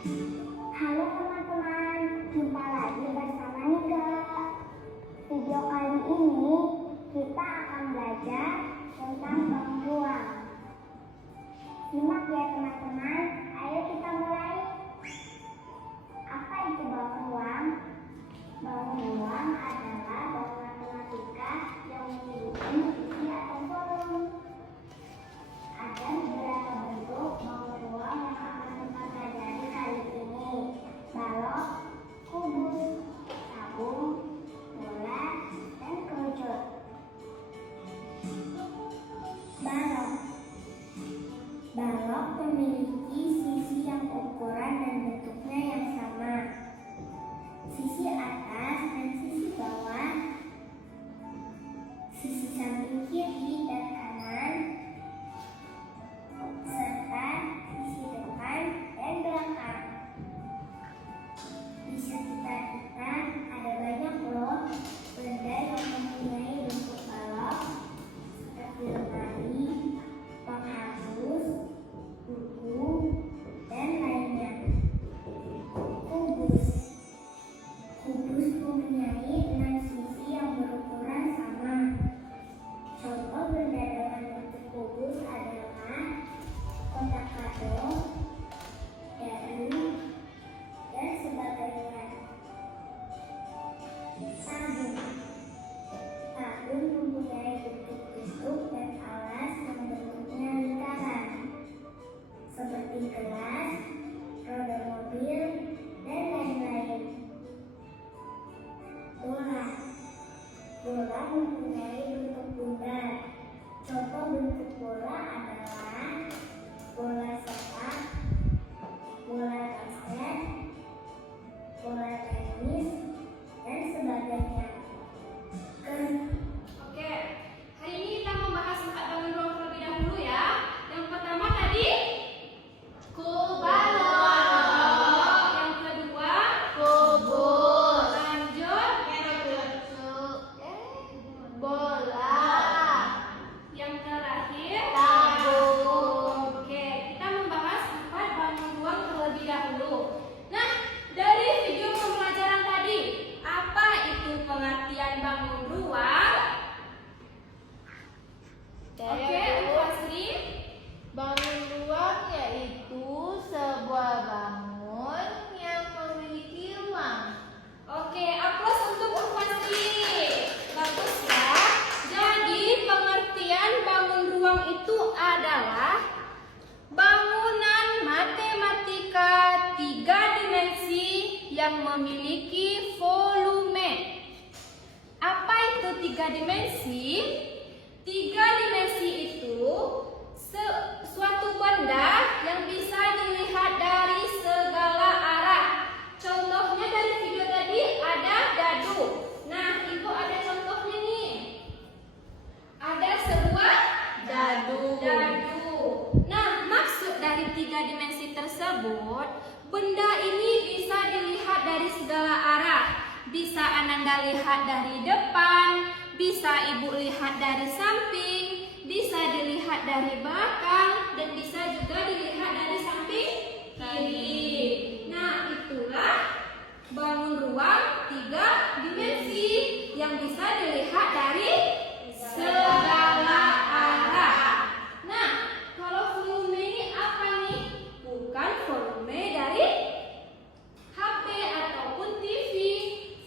Halo teman-teman, jumpa lagi bersama Nika. Video kali ini kita akan belajar tentang bangun ruang. Simak ya teman-teman, ayo kita mulai. Apa itu bangun ruang? Bangun ruang adalah bangun matematika yang memiliki isi atau volume. Ada beberapa bentuk bangun ruang yang akan kita pelajari kali ini. Balok, kubus, tabung, bola, dan kerucut. Balok. Balok memiliki sisi yang ukuran dan bentuknya yang sama. Sisi atas dan sisi bawah, sisi samping kiri dan kanan, serta sisi depan dan belakang. Di sekitar kita ada banyak loh benda yang mempunyai bentuk balok seperti lemari, penghapus, buku, dan lainnya. Kubus. Kubus mempunyai 6 sisi yang berukuran sama. Contoh benda dengan bentuk kubus adalah kotak kado, daun, dan sebagainya. Tabung. Tabung mempunyai bentuk tusuk dan alas yang bentuknya lingkaran, seperti gelas, roda mobil, dan lain-lain. Bola. Bola mempunyai bentuk bundar. Contoh bentuk bola adalah bola sepak, bola basket, bola tenis, dan sebagainya. Oke, hari ini kita membahas empat bangun ruang terlebih dahulu ya. Yang pertama tadi balok, yang kedua kubus, lanjut bola, yang terakhir tabung. Oke, kita membahas empat bangun ruang terlebih dahulu. Nah, dari video pembelajaran tadi, apa itu pengertian bangun ruang? Oke, Fasri. Bangun ruang yaitu sebuah bangun yang memiliki ruang. Oke, aplaus untuk Fasri. Bagus ya. Jadi pengertian bangun ruang itu adalah bangunan matematika 3 dimensi yang memiliki volume. Apa itu 3 dimensi? 3 dimensi itu suatu benda yang bisa dilihat dari segala arah. Contohnya dari video tadi ada dadu. Nah, Ibu ada contohnya nih. Ada sebuah dadu. Nah, maksud dari 3 dimensi tersebut, benda ini bisa dilihat dari segala arah. Bisa Ananda lihat dari depan, bisa Ibu lihat dari samping, bisa dilihat dari belakang, dan bisa juga dilihat dari samping kiri. Nah, itulah bangun ruang 3 dimensi yang bisa dilihat dari segala arah. Nah, kalau volume ini apa nih? Bukan volume dari HP ataupun TV.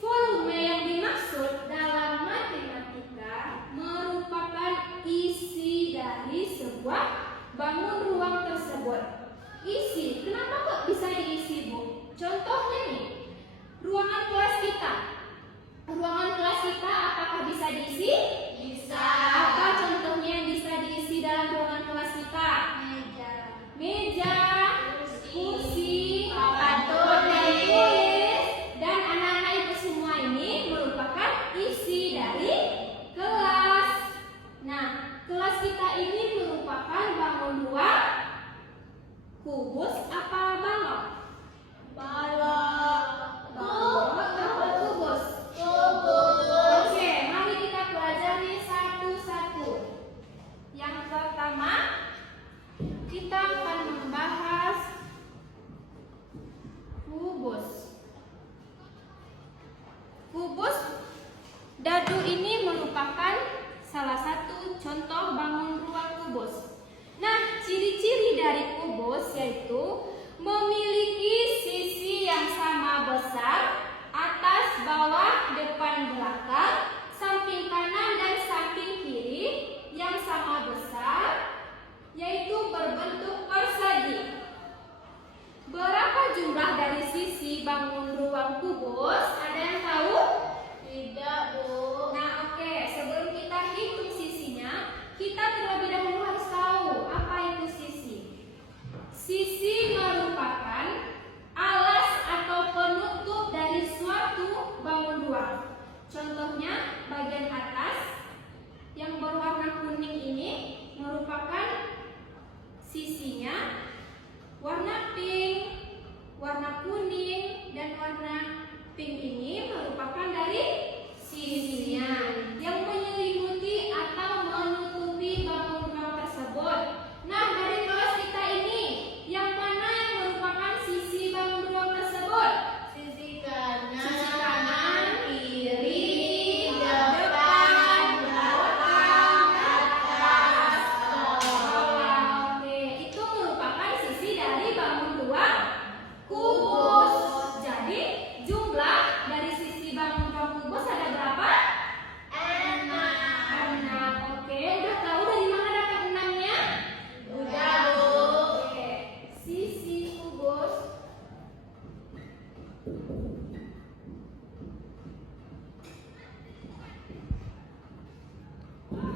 Volume yang dimaksud dalam matematika merupakan isi dari sebuah bangun ruang tersebut. Isi, kenapa kok bisa diisi, Bu? Contohnya nih, ruangan kelas kita. Ruangan kelas kita apakah bisa diisi?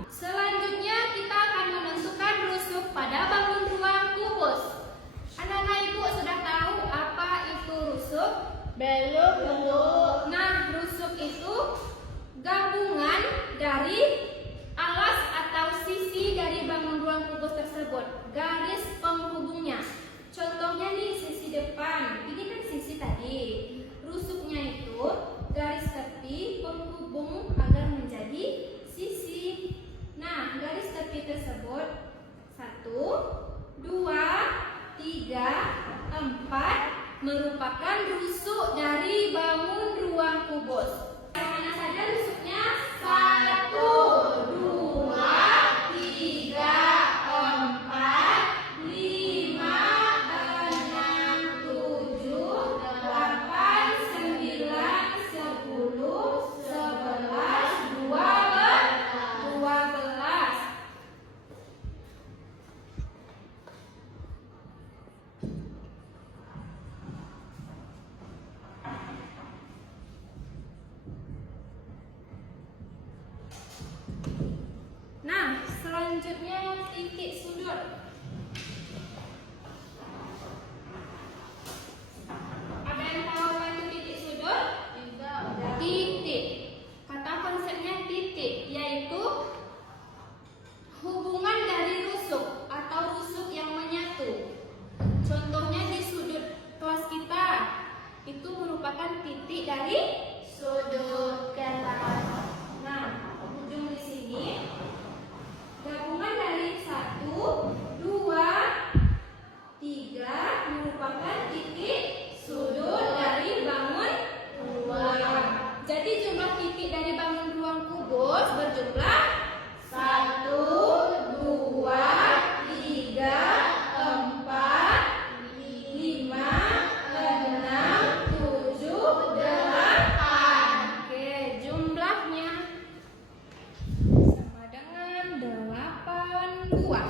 Selanjutnya kita akan menentukan rusuk pada bangun ruang kubus. Anak-anak ibu sudah tahu apa itu rusuk? Belum, Bu. Nah, rusuk itu gabungan dari alas atau sisi dari bangun ruang kubus tersebut, garis penghubungnya. Contohnya nih, sisi depan, ini kan sisi tadi. Rusuknya itu garis tepi penghubung agar menjadi sisi. Nah, garis tepi tersebut 1, 2, 3, 4 merupakan rusuk dari bangun ruang kubus. Mana saja rusuknya? 1, 2, 3, 4, 5, 6, 7, 8, 9, 10, 11, 12. Nah, selanjutnya titik sudut. Ada yang tahu apa itu titik sudut? Tidak. Titik. Kata konsepnya titik, yaitu hubungan dari rusuk atau rusuk yang menyatu. Contohnya di sudut kelas kita, itu merupakan titik dari Sudut kelas. Nah, ujung di sini gabungan dari 1, 2, 3 merupakan titik sudut dari bangun ruang. Jadi jumlah titik dari bangun ruang kubus berjumlah 1, 2, 3, 4, 5, 6, 7, 8. Oke, jumlahnya sama dengan 8 buah.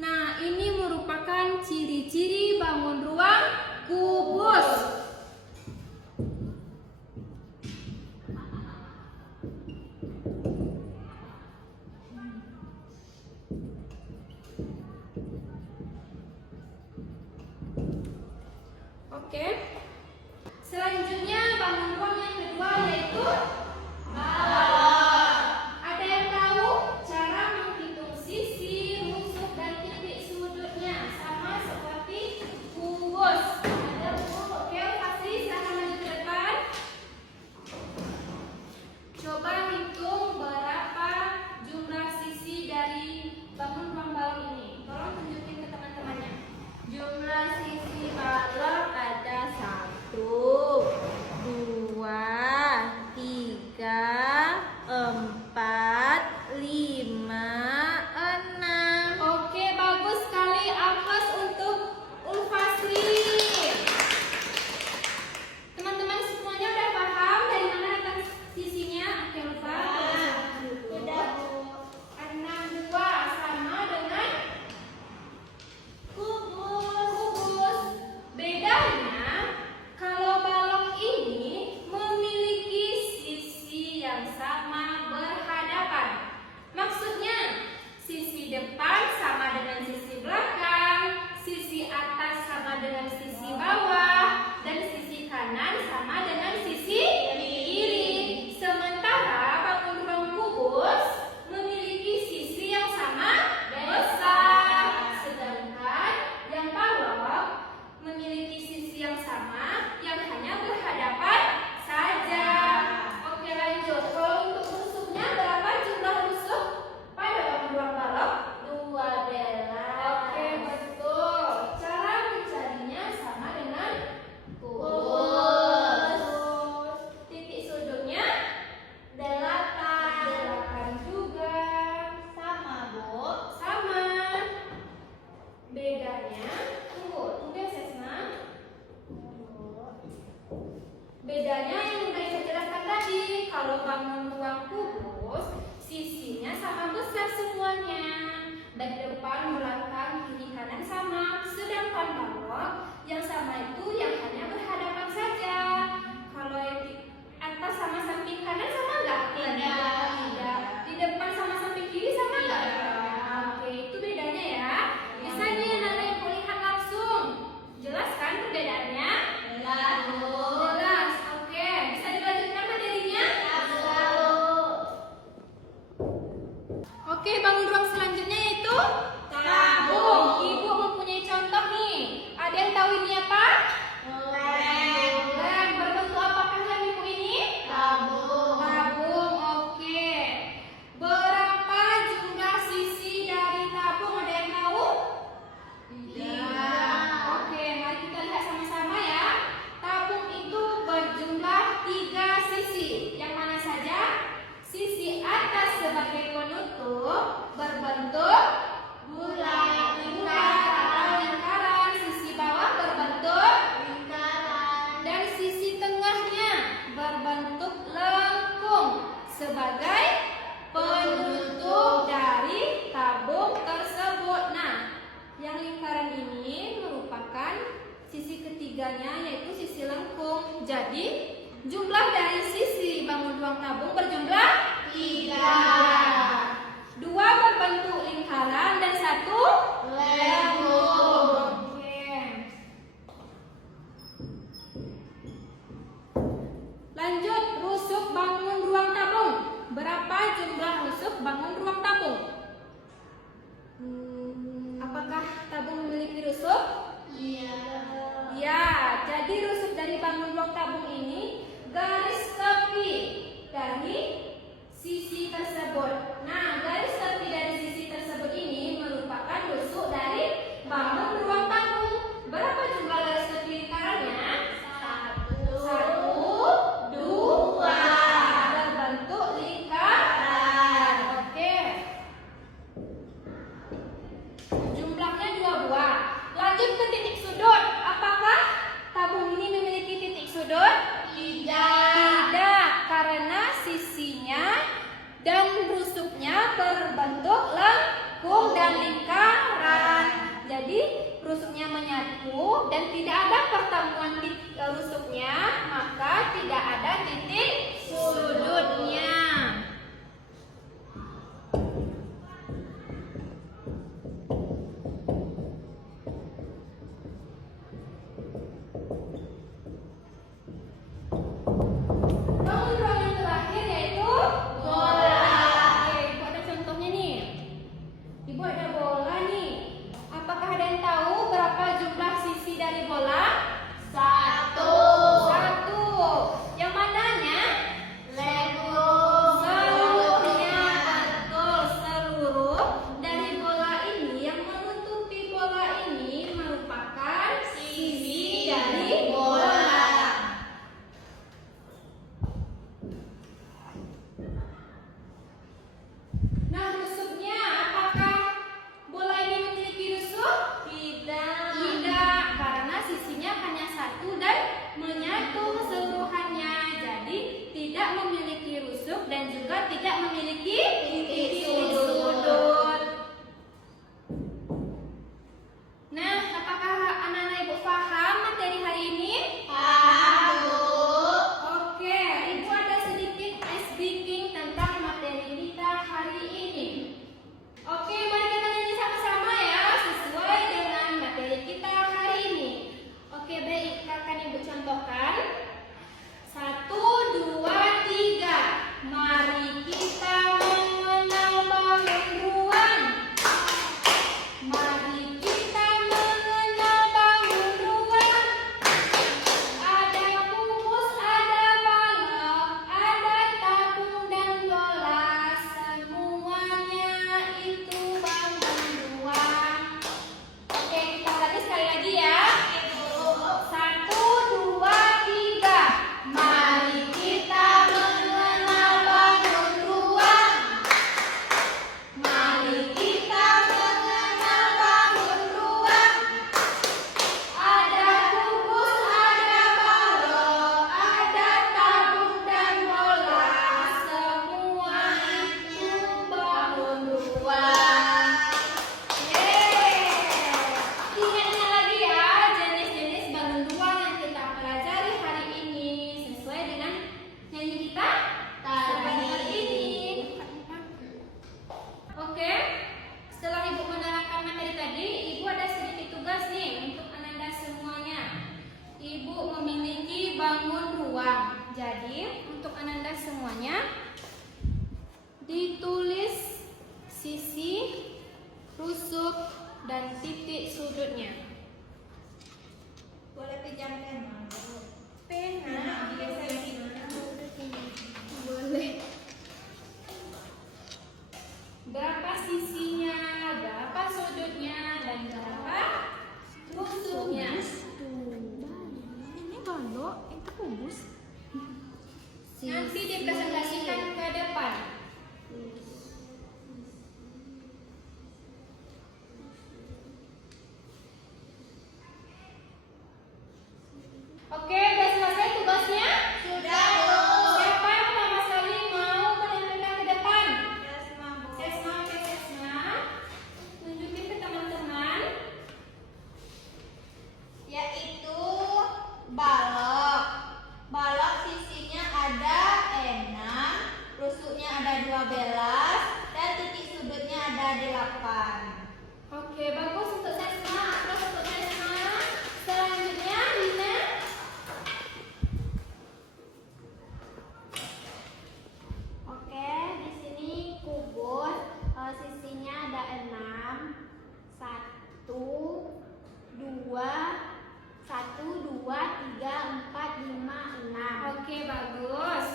Nah, ini merupakan ciri-ciri bangun ruang kubus. Oke. Selanjutnya bangun ruang yang kedua yaitu balok. Ada yang tahu cara menghitung sisi, rusuk dan titik sudutnya sama seperti kubus? Ada Bu? Oke, pasti silahkan maju ke depan. Coba hitung berapa jumlah sisi dari bangun ruang balok ini. Tolong tunjukin ke teman-temannya. Jumlah sisi balok ada 1, 2, 3, 4, 5, 6. Oke, bagus sekali. Aplaus untuk Ulfasri. Teman-teman semuanya udah paham dari mana datang sisinya? Oke, Ulfa. Sudah, Bu. 62 sama dengan kubus. Bedanya, kalau balok ini memiliki sisi yang sama berhadapan. Maksudnya, sisi depan sama dengan sisi belakang, sisi atas sama dengan sisi bawah, dan sisi kanan sama dengan sisi kiri. Sementara bangun ruang kubus memiliki sisi yang sama besar. Sedangkan yang balok memiliki sisi yang sama yang hanya berhadapan saja. Oke, lanjut. Kalau untuk rusuknya berapa jumlah rusuk pada bangun ruang balok? 12. Oke, betul. Cara mencarinya sama dengan Kubus. titik sudutnya 8 juga. Sama, Bu. Sama. Bedanya, tunggu ya Sesna. Bedanya yang udah saya jelaskan tadi, kalau bangun ruang kubus, sisinya sama besar semuanya. Dari depan, belakang, kiri, kanan sama. Sedangkan balok yang sama itu yang hanya berhadapan saja. Kalau yang di atas sama samping kanan sama nggak? Tidak. Di depan sama samping kiri Oke, bangun ruang selanjutnya yaitu tabung. Ibu mempunyai contoh nih. Ada yang tahu ini apa? Lem. Berbentuk apakah lem ibu ini? Tabung. Tabung, oke. Berapa jumlah sisi dari tabung? Ada yang tahu? Oke, mari kita lihat sama-sama ya. Tabung itu berjumlah 3 sisi. Yang mana saja? Sisi atas sebagai penutup berbentuk bulat, lingkar atau lingkaran. Sisi bawah berbentuk Lingkaran. dan sisi tengahnya berbentuk lengkung sebagai penutup dari tabung tersebut. Nah, yang lingkaran ini merupakan sisi ketiganya yaitu sisi lengkung. Jadi, jumlah dari sisi bangun ruang tabung berjumlah 3. 2 berbentuk lingkaran dan 1 lengkung. Oke. Lanjut, rusuk bangun ruang tabung. Berapa jumlah rusuk bangun ruang tabung? Apakah tabung memiliki rusuk? Iya. Ya, jadi rusuk dari bangun ruang tabung ini garis tepi dari sisi tersebut. Nah, garis tepi dari sisi tersebut ini merupakan rusuk dari bangun ruang tabung. Berapa jumlah garis tepi lingkarannya? 1, 2. Berbentuk lingkaran. Oke. Jumlahnya 2 buah. Lanjut ke titik sudut. Apakah tabung ini memiliki titik sudut? Tidak, karena sisinya dan rusuknya berbentuk lengkung dan lingkaran. Jadi rusuknya menyatu dan tidak ada pertemuan rusuknya, maka tidak ada titik sudutnya. Bangun ruang yang terakhir yaitu bola. Oke, ibu ada contohnya nih. Ibu ada bola nih. Apakah ada yang tahu berapa jumlah sisi dari bola? 1. Yang mananya? Seluruhnya, betul, seluruh dari bola ini yang menutupi bola ini merupakan sisi dari bola. Nah, rusuknya, apakah bola ini memiliki rusuk? Tidak, karena sisinya hanya 1 dan menyatu keseluruhannya. Jadi tidak memiliki rusuk dan juga tidak memiliki titik sudut. Nah, apakah anak-anak ibu paham materi hari ini? Oke, ibu ada sedikit ice breaking tentang materi kita hari ini. Oke, mari kita nyanyi sama-sama ya, sesuai dengan materi kita hari ini. Oke, baik, akan ibu contohkan. 1, 2, 3. Mari kita mengenal bangun ruang. Mari kita mengenal bangun ruang. Ada kubus, ada balok, ada tabung dan bola. Semuanya itu bangun ruang. Oke, kita ulangi sekali lagi ya. 1, 2, 3. Mari kita mengenal bangun ruang. Mari kita mengenal bangun ruang. Ada kubus, ada balok, ada tabung dan bola. Semua itu bangun ruang. Ingat lagi ya jenis-jenis bangun ruang yang kita pelajari hari ini sesuai dengan nyanyi kita hari ini. Oke, setelah ibu menerangkan materi tadi, ibu ada sedikit tugas nih untuk Ananda semuanya. Ibu memiliki bangun ruang. Jadi untuk Ananda semuanya ditulis sisi rusuk, dan titik sudutnya. Boleh pinjam pena? Pena biasanya Boleh. berapa sisinya, berapa sudutnya, dan berapa rusuknya. Ini balok, itu kubus. Nanti dipresentasikan ke depan. Oke, udah selesai tugasnya? Sudah, Bu. Siapa yang pertama sekali mau menempelkan ke depan? Sesma, Bu. Sesma, oke Sesma. Tunjukin ke teman-teman. Yaitu balok. Balok sisinya ada 6, rusuknya ada 12, dan titik sudutnya ada 8. Oke, bagus untuk Sesma. Terus untuk Sesma. Selanjutnya, Lina. Oke, di sini kubus, sisinya ada 6, 1, 2, 3, 4, 5, 6. Oke, bagus.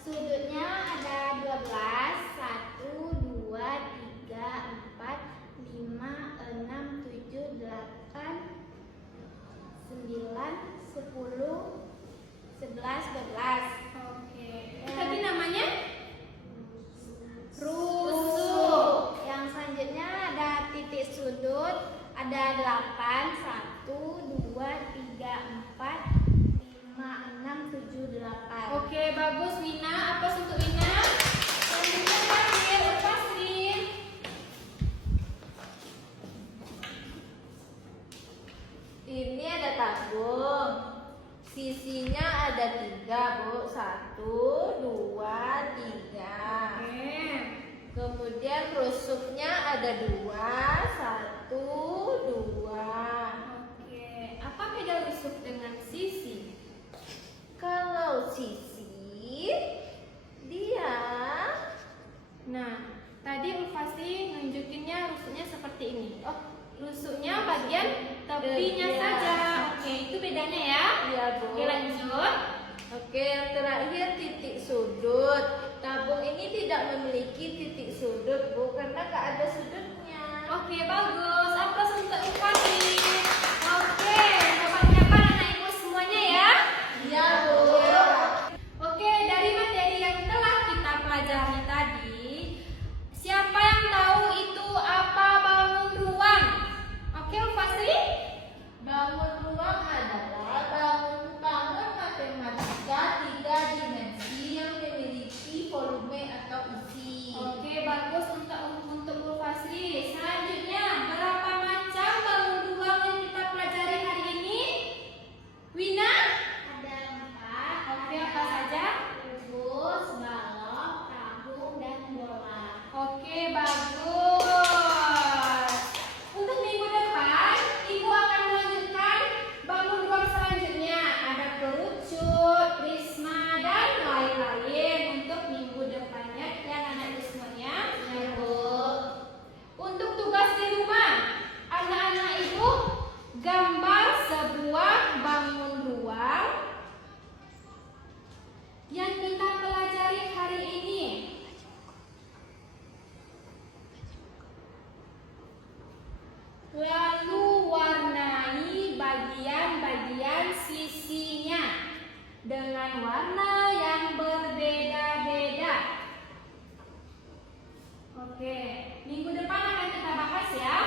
Sudutnya ada 12, 1, 2, 3, 4, 5, 6, 7, 8, 9, 10, 11, 12. Oke. Itu tadi namanya? Rusuk. Yang selanjutnya ada titik sudut, ada 8, 1, 2, 3, 4, 5, 6, 7, 8. Oke, bagus Wina. Apa untuk Wina? Selanjutnya terakhir, Fasrin. Ini ada tabung. Sisinya ada 3, Bu. 1, 2, 3. Oke. Kemudian rusuknya ada 2, 1, 2. Oke. Apa beda rusuk dengan sisi? Kalau sisi dia Nah, tadi Fasrin nunjukinnya rusuknya seperti ini. Oh, rusuknya bagian tepinya Iya. saja. Oke, itu bedanya ya. iya, Bu. Oke, lanjut. Oke, yang terakhir titik sudut. Tabung ini tidak memiliki titik sudut, Bu, karena nggak ada sudutnya. Oke, bagus. Aplaus untuk Fasrin. Oke, hebat-hebat anak ibu semuanya ya. Iya, Bu. Oke, dari materi yang telah kita pelajari tadi, siapa yang tahu itu apa bangun ruang? Oke, Fasri? Bangun ruang adalah bangun matematika 3 dimensi yang memiliki volume atau isi. Oke, bagus untuk Bu Fasri. Selanjutnya, berapa macam bangun ruang yang kita pelajari hari ini? Wina? Ada 4. Oke, apa saja? Kubus, balok, tabung, dan bola. Oke, bagus. Untuk minggu depan, Ibu akan melanjutkan bangun ruang selanjutnya. Ada kerucut, prisma, dan lain-lain untuk minggu depannya. Dan anak-anak semuanya. Ya, Bu. Untuk tugas di rumah, anak-anak Ibu gambar sebuah bangun ruang yang kita pelajari hari ini. Lalu warnai bagian-bagian sisinya dengan warna yang berbeda-beda. Oke, minggu depan akan kita bahas ya.